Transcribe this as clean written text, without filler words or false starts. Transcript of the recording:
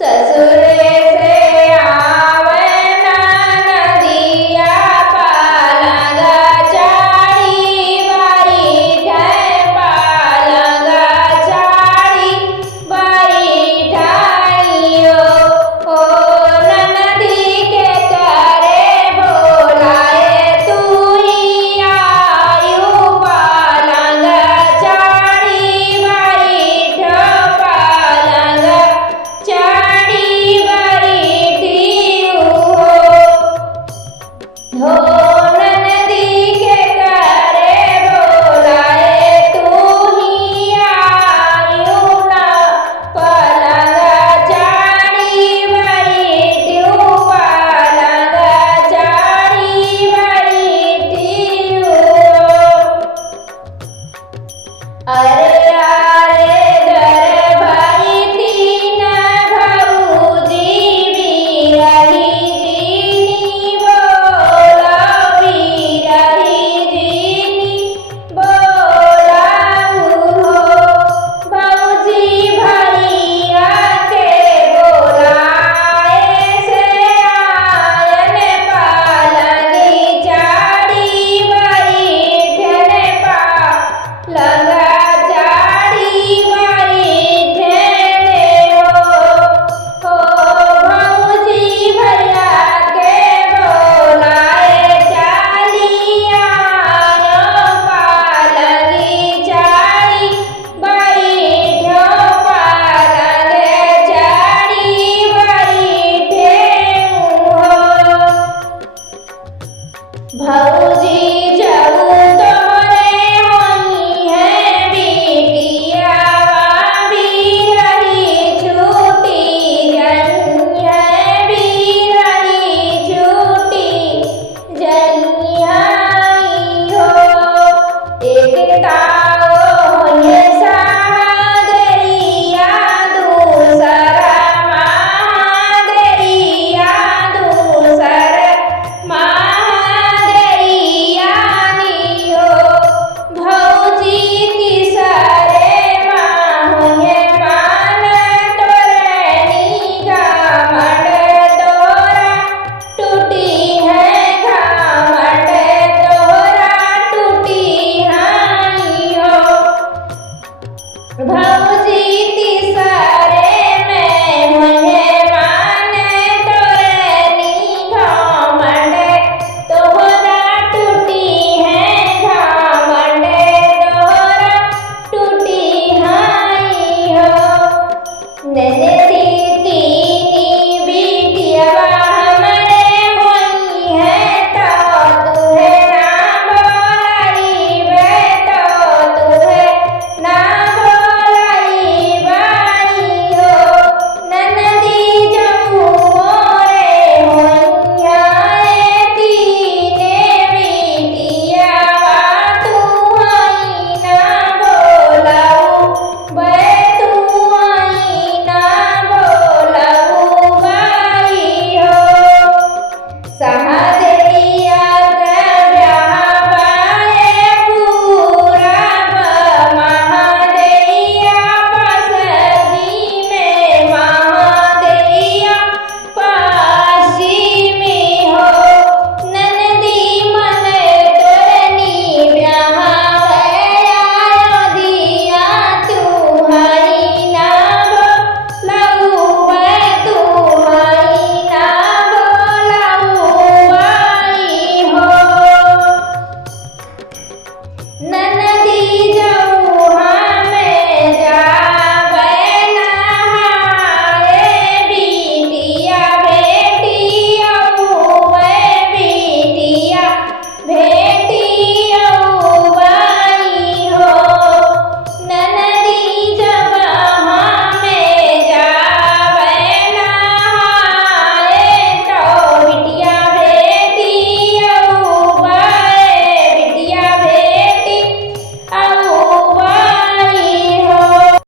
ससुरे से आवे ना नदिया पालंग चारी बैठे पालंग चारी बैठाइयो ओ ननदी के करे बोलाए तू ही आयु पालंग चारी बैठ पालंग चारी बैठी हो ननदी के करे बोलाए तू ही आयु ना पलंग चारी बैठी पलंग चारी बैठी अरे अरे घर भाई तीन भौजी बिरही जीनी बोला बिरही जीनी बोलाऊ हो भौजी भैया के बोलाए से आयन पालंगी चारी बैठन पालंग